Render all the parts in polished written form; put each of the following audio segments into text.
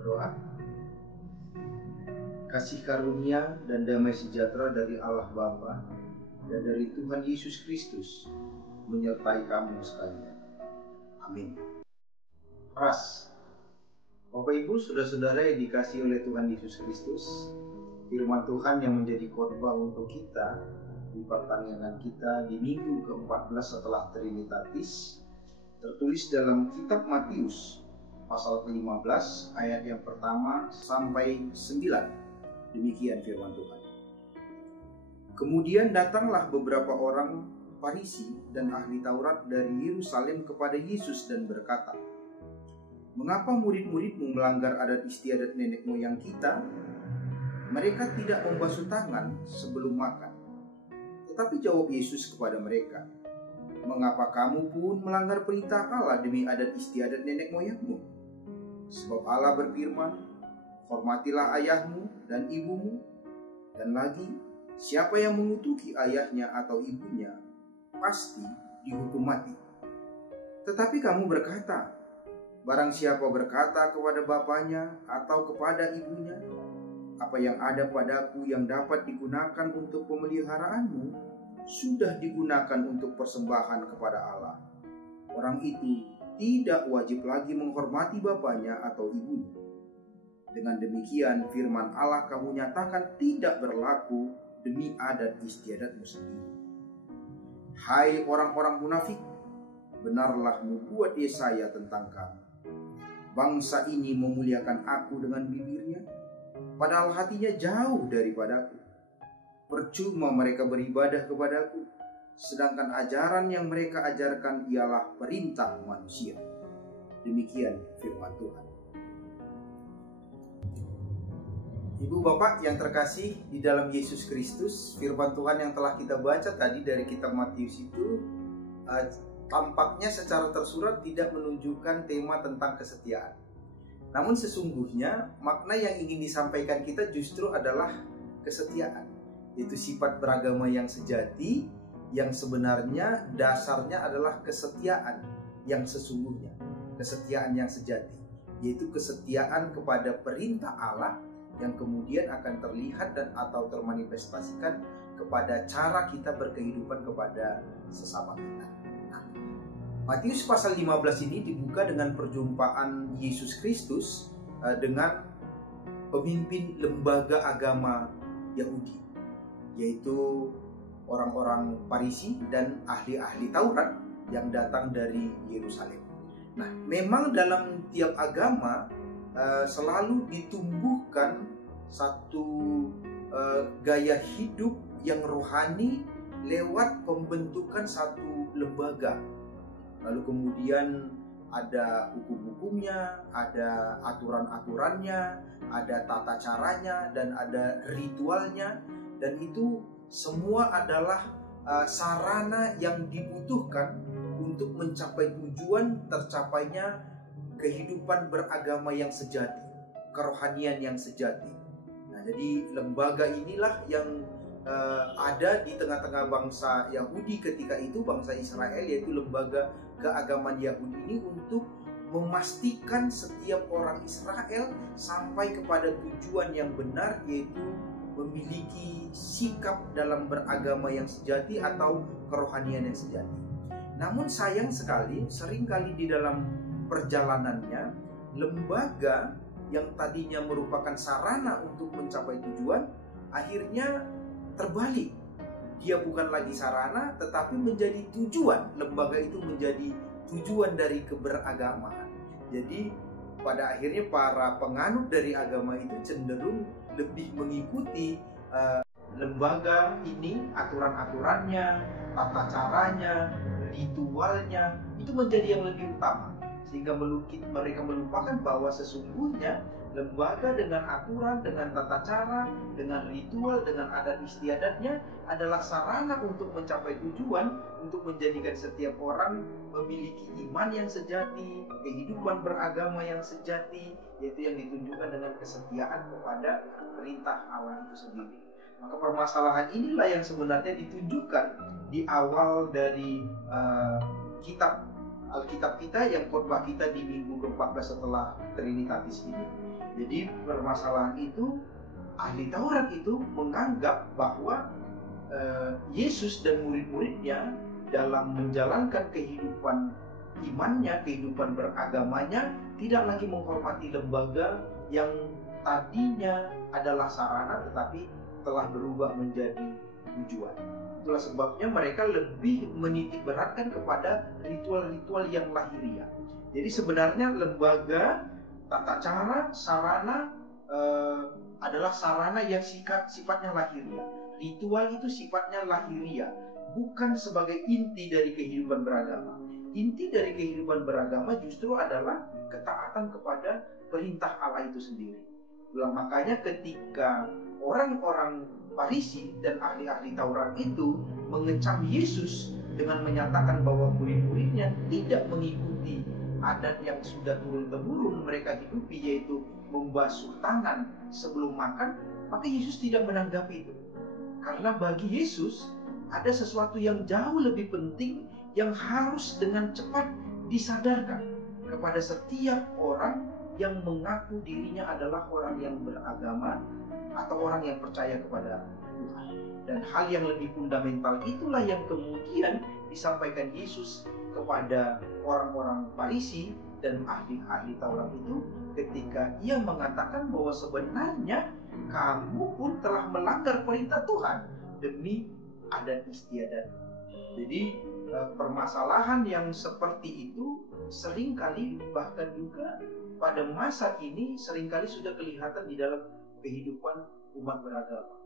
berdoa. Kasih karunia dan damai sejahtera dari Allah Bapa dan dari Tuhan Yesus Kristus menyertai kamu sekalian. Amin. Ras, Bapak Ibu, saudara-saudara yang dikasihi oleh Tuhan Yesus Kristus, firman Tuhan yang menjadi khotbah untuk kita di pertanyaan kita di minggu ke-14 setelah Trinitatis tertulis dalam kitab Matius pasal ke-15 ayat yang pertama sampai 9. Demikian firman Tuhan. Kemudian datanglah beberapa orang Farisi dan ahli Taurat dari Yerusalem kepada Yesus dan berkata, "Mengapa murid-muridmu melanggar adat istiadat nenek moyang kita? Mereka tidak membasuh tangan sebelum makan." Tetapi jawab Yesus kepada mereka, "Mengapa kamu pun melanggar perintah Allah demi adat istiadat nenek moyangmu? Sebab Allah berfirman, hormatilah ayahmu dan ibumu, dan lagi, siapa yang mengutuki ayahnya atau ibunya, pasti dihukum mati. Tetapi kamu berkata, barang siapa berkata kepada bapaknya atau kepada ibunya, apa yang ada padaku yang dapat digunakan untuk pemeliharaanmu, sudah digunakan untuk persembahan kepada Allah. Orang itu tidak wajib lagi menghormati bapaknya atau ibunya. Dengan demikian firman Allah kamu nyatakan tidak berlaku demi adat istiadatmu sendiri. Hai orang-orang munafik, benarlah nubuat Yesaya tentang kamu. Bangsa ini memuliakan aku dengan bibirnya, padahal hatinya jauh daripadaku. Percuma mereka beribadah kepadaku, sedangkan ajaran yang mereka ajarkan ialah perintah manusia." Demikian firman Tuhan. Ibu bapak yang terkasih di dalam Yesus Kristus, firman Tuhan yang telah kita baca tadi dari kitab Matius itu tampaknya secara tersurat tidak menunjukkan tema tentang kesetiaan. Namun sesungguhnya makna yang ingin disampaikan kita justru adalah kesetiaan, yaitu sifat beragama yang sejati yang sebenarnya dasarnya adalah kesetiaan yang sesungguhnya, kesetiaan yang sejati, yaitu kesetiaan kepada perintah Allah yang kemudian akan terlihat dan atau termanifestasikan kepada cara kita berkehidupan kepada sesama kita. Nah, Matius pasal 15 ini dibuka dengan perjumpaan Yesus Kristus dengan pemimpin lembaga agama Yahudi, yaitu orang-orang Farisi dan ahli-ahli Taurat yang datang dari Yerusalem. Nah, memang dalam tiap agama selalu ditumbuhkan satu gaya hidup yang rohani lewat pembentukan satu lembaga. Lalu kemudian ada hukum-hukumnya, ada aturan-aturannya, ada tata caranya, dan ada ritualnya. Dan itu semua adalah sarana yang dibutuhkan untuk mencapai tujuan tercapainya kehidupan beragama yang sejati, kerohanian yang sejati. Nah, jadi lembaga inilah yang ada di tengah-tengah bangsa Yahudi ketika itu, bangsa Israel, yaitu lembaga keagamaan Yahudi ini untuk memastikan setiap orang Israel sampai kepada tujuan yang benar, yaitu memiliki sikap dalam beragama yang sejati atau kerohanian yang sejati. Namun sayang sekali, seringkali di dalam perjalanannya, lembaga yang tadinya merupakan sarana untuk mencapai tujuan akhirnya terbalik. Dia bukan lagi sarana tetapi menjadi tujuan. Lembaga itu menjadi tujuan dari keberagamaan. Jadi pada akhirnya para penganut dari agama itu cenderung lebih mengikuti lembaga ini, aturan-aturannya, tata caranya, ritualnya, itu menjadi yang lebih utama. Sehingga mereka melupakan bahwa sesungguhnya lembaga dengan aturan, dengan tata cara, dengan ritual, dengan adat istiadatnya adalah sarana untuk mencapai tujuan, untuk menjadikan setiap orang memiliki iman yang sejati, kehidupan beragama yang sejati, yaitu yang ditunjukkan dengan kesetiaan kepada perintah Allah itu sendiri. Maka permasalahan inilah yang sebenarnya ditunjukkan di awal dari kitab Alkitab kita, yang khotbah kita di minggu ke-14 setelah Trinitatis ini. Jadi permasalahan itu, ahli Taurat itu menganggap bahwa Yesus dan murid-muridnya dalam menjalankan kehidupan imannya, kehidupan beragamanya, tidak lagi menghormati lembaga yang tadinya adalah sarana tetapi telah berubah menjadi tujuan. Itulah sebabnya mereka lebih menitik beratkan kepada ritual-ritual yang lahiriah. Jadi sebenarnya lembaga, tata cara, sarana adalah sarana yang sifatnya lahiriah. Ritual itu sifatnya lahiriah, bukan sebagai inti dari kehidupan beragama. Inti dari kehidupan beragama justru adalah ketaatan kepada perintah Allah itu sendiri. Makanya ketika orang-orang Farisi dan ahli-ahli Taurat itu mengecam Yesus dengan menyatakan bahwa murid-muridnya tidak mengikuti adat yang sudah turun-temurun mereka hidupi, yaitu membasuh tangan sebelum makan, maka Yesus tidak menanggapi itu. Karena bagi Yesus ada sesuatu yang jauh lebih penting yang harus dengan cepat disadarkan kepada setiap orang yang mengaku dirinya adalah orang yang beragama atau orang yang percaya kepada Tuhan. Dan hal yang lebih fundamental itulah yang kemudian disampaikan Yesus kepada orang-orang Farisi dan ahli-ahli Taurat itu ketika ia mengatakan bahwa sebenarnya kamu pun telah melanggar perintah Tuhan demi adat istiadat. Jadi permasalahan yang seperti itu seringkali, bahkan juga pada masa ini seringkali sudah kelihatan di dalam kehidupan umat beragama.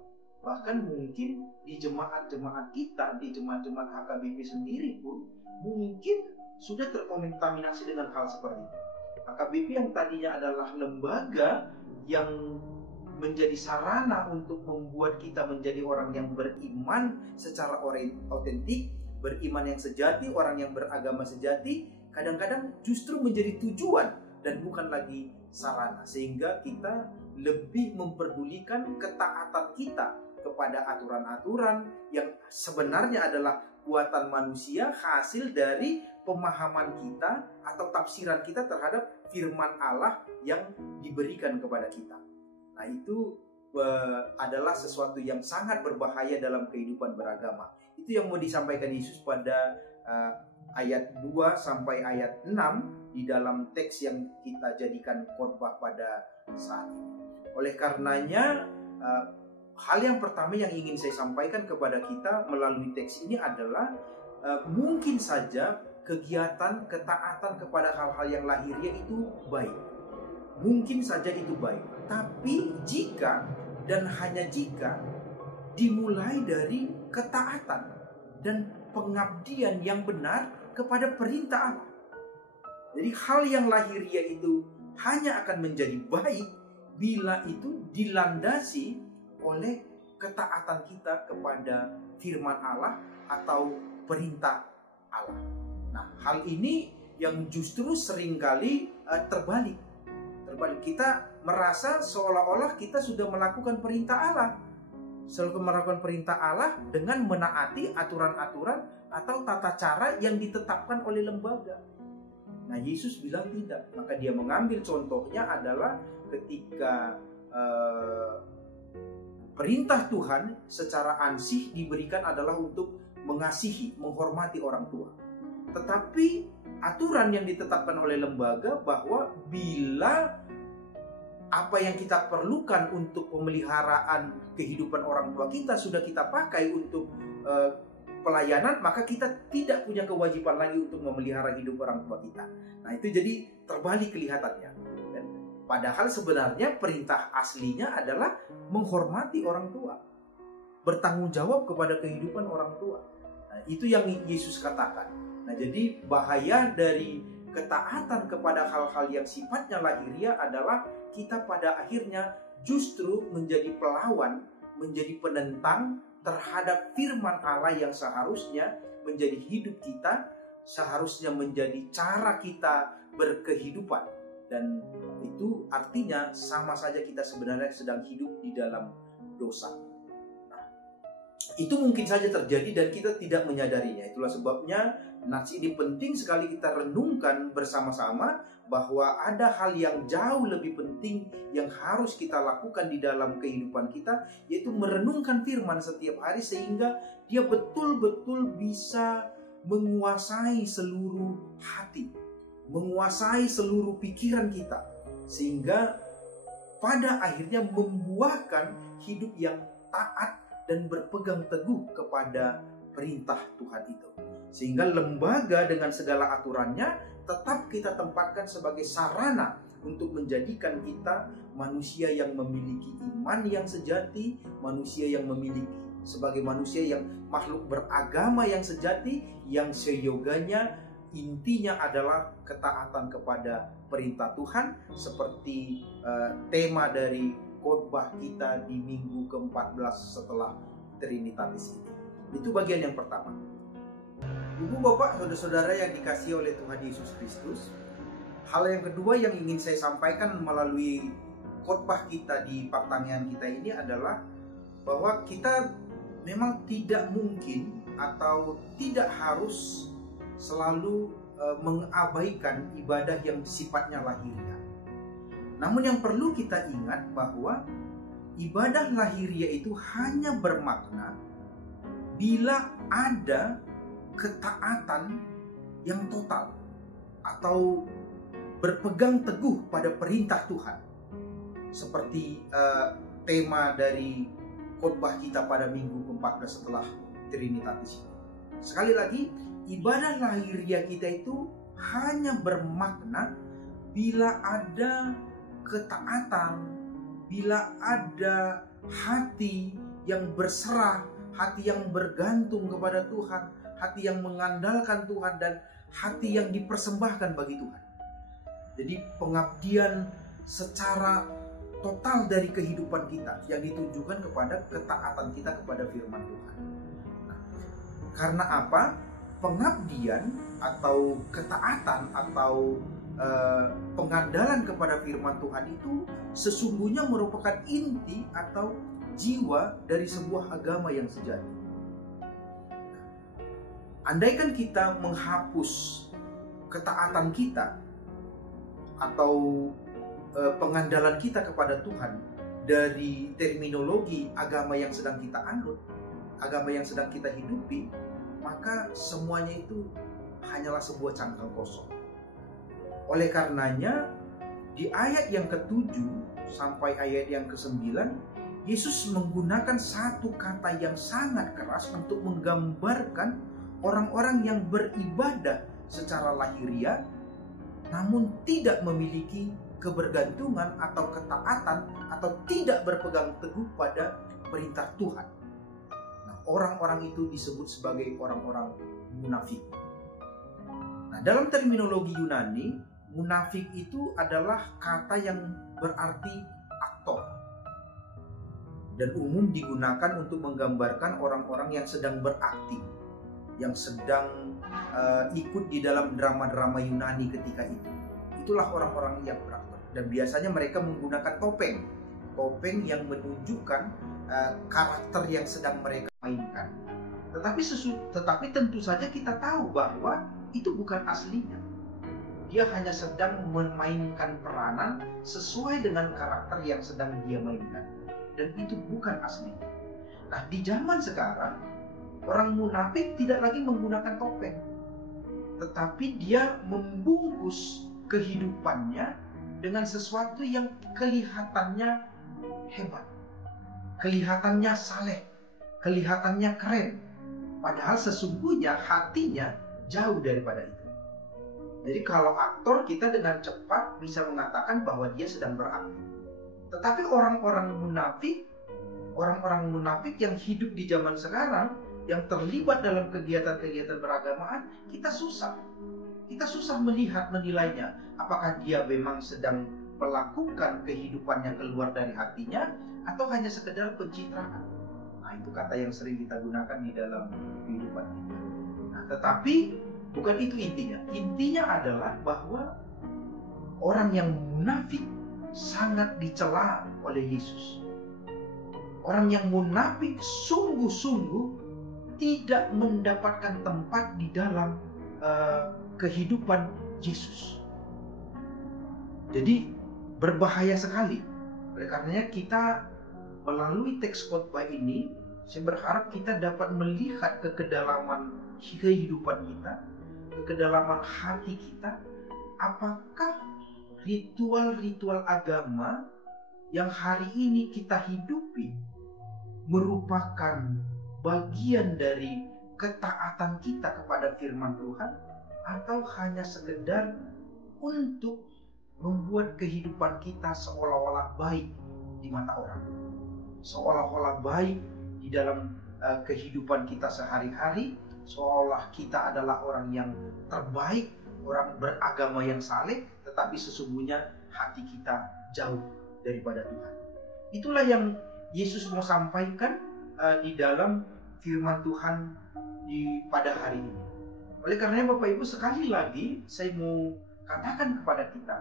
Bahkan mungkin di jemaat-jemaat kita, di jemaat-jemaat HKBP sendiri pun mungkin sudah terkontaminasi dengan hal seperti itu. HKBP yang tadinya adalah lembaga yang menjadi sarana untuk membuat kita menjadi orang yang beriman secara otentik, beriman yang sejati, orang yang beragama sejati, kadang-kadang justru menjadi tujuan dan bukan lagi sarana, sehingga kita lebih memperdulikan ketaatan kita kepada aturan-aturan yang sebenarnya adalah buatan manusia, hasil dari pemahaman kita atau tafsiran kita terhadap firman Allah yang diberikan kepada kita. Nah, itu adalah sesuatu yang sangat berbahaya dalam kehidupan beragama. Itu yang mau disampaikan Yesus pada ayat 2 sampai ayat 6 di dalam teks yang kita jadikan khotbah pada saat ini. Oleh karenanya, hal yang pertama yang ingin saya sampaikan kepada kita melalui teks ini adalah mungkin saja kegiatan ketaatan kepada hal-hal yang lahiriah itu baik. Mungkin saja itu baik. Tapi jika dan hanya jika dimulai dari ketaatan dan pengabdian yang benar kepada perintah Allah. Jadi hal yang lahiriah itu hanya akan menjadi baik bila itu dilandasi oleh ketaatan kita kepada firman Allah atau perintah Allah. Nah, hal ini yang justru seringkali terbalik. Kita merasa seolah-olah kita sudah melakukan perintah Allah. Selalu melakukan perintah Allah dengan menaati aturan-aturan atau tata cara yang ditetapkan oleh lembaga. Nah, Yesus bilang tidak. Maka dia mengambil contohnya adalah ketika perintah Tuhan secara ansih diberikan adalah untuk mengasihi, menghormati orang tua. Tetapi aturan yang ditetapkan oleh lembaga bahwa bila apa yang kita perlukan untuk pemeliharaan kehidupan orang tua kita sudah kita pakai untuk pelayanan, maka kita tidak punya kewajiban lagi untuk memelihara hidup orang tua kita. Nah, itu jadi terbalik kelihatannya. Dan padahal sebenarnya perintah aslinya adalah menghormati orang tua, bertanggung jawab kepada kehidupan orang tua. Nah, itu yang Yesus katakan. Nah, jadi bahaya dari ketaatan kepada hal-hal yang sifatnya lahiriah adalah kita pada akhirnya justru menjadi pelawan, menjadi penentang terhadap firman Allah yang seharusnya menjadi hidup kita, seharusnya menjadi cara kita berkehidupan. Dan itu artinya sama saja kita sebenarnya sedang hidup di dalam dosa. Nah, itu mungkin saja terjadi dan kita tidak menyadarinya. Itulah sebabnya Nats ini penting sekali kita renungkan bersama-sama bahwa ada hal yang jauh lebih penting yang harus kita lakukan di dalam kehidupan kita, yaitu merenungkan firman setiap hari sehingga dia betul-betul bisa menguasai seluruh hati, menguasai seluruh pikiran kita, sehingga pada akhirnya membuahkan hidup yang taat dan berpegang teguh kepada perintah Tuhan itu. Sehingga lembaga dengan segala aturannya tetap kita tempatkan sebagai sarana untuk menjadikan kita manusia yang memiliki iman yang sejati, manusia yang memiliki sebagai manusia yang makhluk beragama yang sejati, yang seyoganya intinya adalah ketaatan kepada perintah Tuhan, seperti tema dari khotbah kita di minggu ke-14 setelah Trinitatis ini. Itu bagian yang pertama. Ibu, bapak, saudara-saudara yang dikasihi oleh Tuhan Yesus Kristus, hal yang kedua yang ingin saya sampaikan melalui khotbah kita di pertanyaan kita ini adalah bahwa kita memang tidak mungkin atau tidak harus selalu mengabaikan ibadah yang sifatnya lahiriah. Namun yang perlu kita ingat bahwa ibadah lahiriah itu hanya bermakna bila ada ketaatan yang total atau berpegang teguh pada perintah Tuhan, seperti tema dari khotbah kita pada minggu ke-14 setelah Trinitatis. Sekali lagi, ibadah lahiriah kita itu hanya bermakna bila ada ketaatan, bila ada hati yang berserah, hati yang bergantung kepada Tuhan, hati yang mengandalkan Tuhan, dan hati yang dipersembahkan bagi Tuhan. Jadi pengabdian secara total dari kehidupan kita yang ditujukan kepada ketaatan kita kepada firman Tuhan. Nah, karena apa? Pengabdian atau ketaatan atau pengandalan kepada firman Tuhan itu sesungguhnya merupakan inti atau jiwa dari sebuah agama yang sejati. Andaikan kita menghapus ketaatan kita atau pengandalan kita kepada Tuhan dari terminologi agama yang sedang kita anut, agama yang sedang kita hidupi, maka semuanya itu hanyalah sebuah cangkang kosong. Oleh karenanya, di ayat yang ke-7 sampai ayat yang ke-9, Yesus menggunakan satu kata yang sangat keras untuk menggambarkan orang-orang yang beribadah secara lahiriah namun tidak memiliki kebergantungan atau ketaatan atau tidak berpegang teguh pada perintah Tuhan. Nah, orang-orang itu disebut sebagai orang-orang munafik. Nah, dalam terminologi Yunani, munafik itu adalah kata yang berarti aktor dan umum digunakan untuk menggambarkan orang-orang yang sedang berakting, yang sedang ikut di dalam drama-drama Yunani ketika itu. Itulah orang-orang yang beraktor. Dan biasanya mereka menggunakan topeng yang menunjukkan karakter yang sedang mereka mainkan. Tetapi tentu saja kita tahu bahwa itu bukan aslinya. Dia hanya sedang memainkan peranan sesuai dengan karakter yang sedang dia mainkan. Dan itu bukan aslinya. Nah, di zaman sekarang, orang munafik tidak lagi menggunakan topeng, tetapi dia membungkus kehidupannya dengan sesuatu yang kelihatannya hebat, kelihatannya saleh, kelihatannya keren, padahal sesungguhnya hatinya jauh daripada itu. Jadi kalau aktor, kita dengan cepat bisa mengatakan bahwa dia sedang berakting. Tetapi orang-orang munafik yang hidup di zaman sekarang, yang terlibat dalam kegiatan-kegiatan beragamaan, kita susah menilainya. Apakah dia memang sedang melakukan kehidupan yang keluar dari hatinya, atau hanya sekedar pencitraan. Nah, itu kata yang sering kita gunakan di dalam kehidupan kita. Nah, tetapi bukan itu intinya. Intinya adalah bahwa orang yang munafik sangat dicela oleh Yesus. Orang yang munafik sungguh-sungguh tidak mendapatkan tempat di dalam kehidupan Yesus. Jadi berbahaya sekali. Oleh karenanya kita melalui teks khotbah ini, saya berharap kita dapat melihat ke kedalaman kehidupan kita, ke kedalaman hati kita. Apakah ritual-ritual agama yang hari ini kita hidupi merupakan bagian dari ketaatan kita kepada firman Tuhan, atau hanya sekedar untuk membuat kehidupan kita seolah-olah baik di mata orang, seolah-olah baik di dalam kehidupan kita sehari-hari, seolah kita adalah orang yang terbaik, orang beragama yang saleh, tetapi sesungguhnya hati kita jauh daripada Tuhan. Itulah yang Yesus mau sampaikan di dalam firman Tuhan pada hari ini. Oleh karenanya Bapak Ibu, sekali lagi saya mau katakan kepada kita,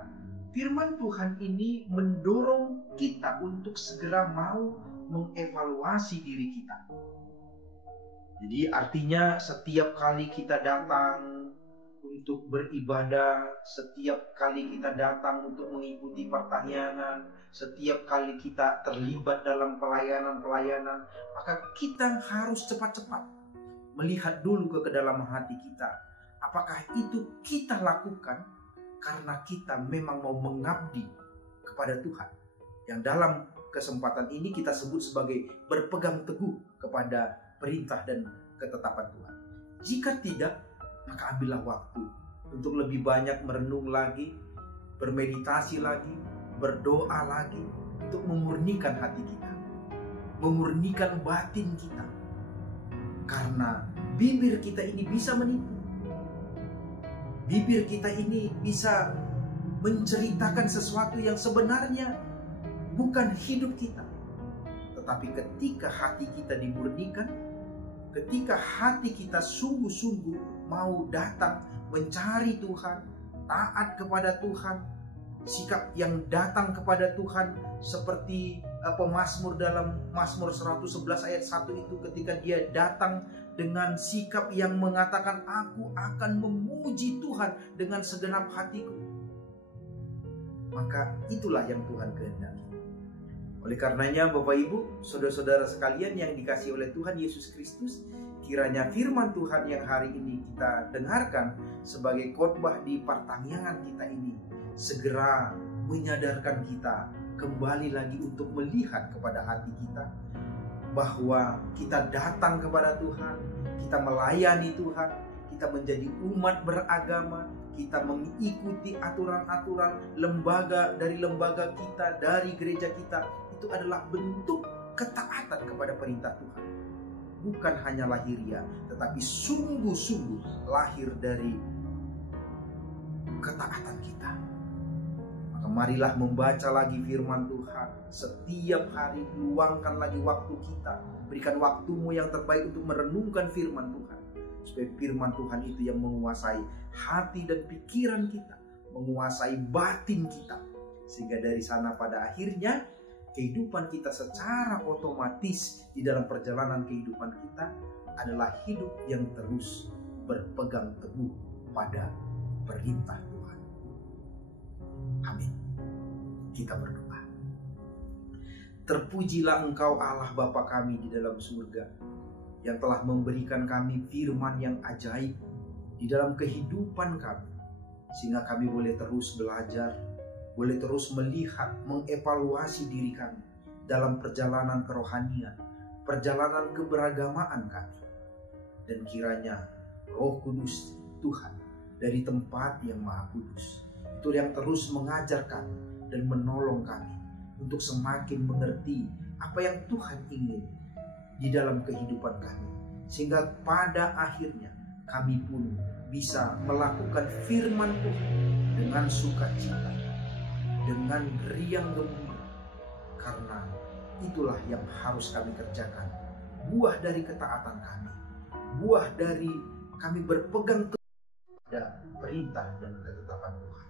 firman Tuhan ini mendorong kita untuk segera mau mengevaluasi diri kita. Jadi artinya setiap kali kita datang untuk beribadah, setiap kali kita datang untuk mengikuti pertanyaan, setiap kali kita terlibat dalam pelayanan-pelayanan, maka kita harus cepat-cepat melihat dulu ke kedalaman hati kita. Apakah itu kita lakukan karena kita memang mau mengabdi kepada Tuhan, yang dalam kesempatan ini kita sebut sebagai berpegang teguh kepada perintah dan ketetapan Tuhan. Jika tidak, maka ambillah waktu untuk lebih banyak merenung lagi, bermeditasi lagi, berdoa lagi, untuk memurnikan hati kita, memurnikan batin kita. Karena bibir kita ini bisa menipu. Bibir kita ini bisa menceritakan sesuatu yang sebenarnya bukan hidup kita. Tetapi ketika hati kita dimurnikan, ketika hati kita sungguh-sungguh mau datang mencari Tuhan, taat kepada Tuhan, sikap yang datang kepada Tuhan seperti pemazmur dalam Mazmur 111 ayat 1 itu, ketika dia datang dengan sikap yang mengatakan, aku akan memuji Tuhan dengan segenap hatiku. Maka itulah yang Tuhan kehendaki. Oleh karenanya Bapak Ibu, saudara-saudara sekalian yang dikasihi oleh Tuhan Yesus Kristus, kiranya firman Tuhan yang hari ini kita dengarkan sebagai khotbah di pertanyaan kita ini segera menyadarkan kita kembali lagi untuk melihat kepada hati kita, bahwa kita datang kepada Tuhan, kita melayani Tuhan, kita menjadi umat beragama, kita mengikuti aturan-aturan dari lembaga kita, dari gereja kita. Itu adalah bentuk ketaatan kepada perintah Tuhan. Bukan hanya lahiriah, tetapi sungguh-sungguh lahir dari ketaatan kita. Maka marilah membaca lagi firman Tuhan setiap hari, luangkan lagi waktu kita, berikan waktumu yang terbaik untuk merenungkan firman Tuhan, supaya firman Tuhan itu yang menguasai hati dan pikiran kita, menguasai batin kita, sehingga dari sana pada akhirnya kehidupan kita secara otomatis di dalam perjalanan kehidupan kita adalah hidup yang terus berpegang teguh pada perintah Tuhan. Amin. Kita berdoa. Terpujilah Engkau Allah Bapa kami di dalam surga, yang telah memberikan kami firman yang ajaib di dalam kehidupan kami, sehingga kami boleh terus belajar, boleh terus melihat, mengevaluasi diri kami dalam perjalanan kerohanian, perjalanan keberagamaan kami. Dan kiranya Roh Kudus Tuhan dari tempat yang Maha Kudus itu yang terus mengajar kami dan menolong kami untuk semakin mengerti apa yang Tuhan ingin di dalam kehidupan kami, sehingga pada akhirnya kami pun bisa melakukan firman Tuhan dengan sukacita, dengan riang gembira, karena itulah yang harus kami kerjakan. Buah dari ketaatan kami, buah dari kami berpegang teguh pada perintah dan ketetapan Tuhan.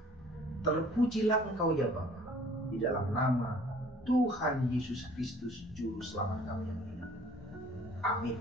Terpujilah Engkau ya Bapa, di dalam nama Tuhan Yesus Kristus Juru Selamat kami yang hidup. Amin.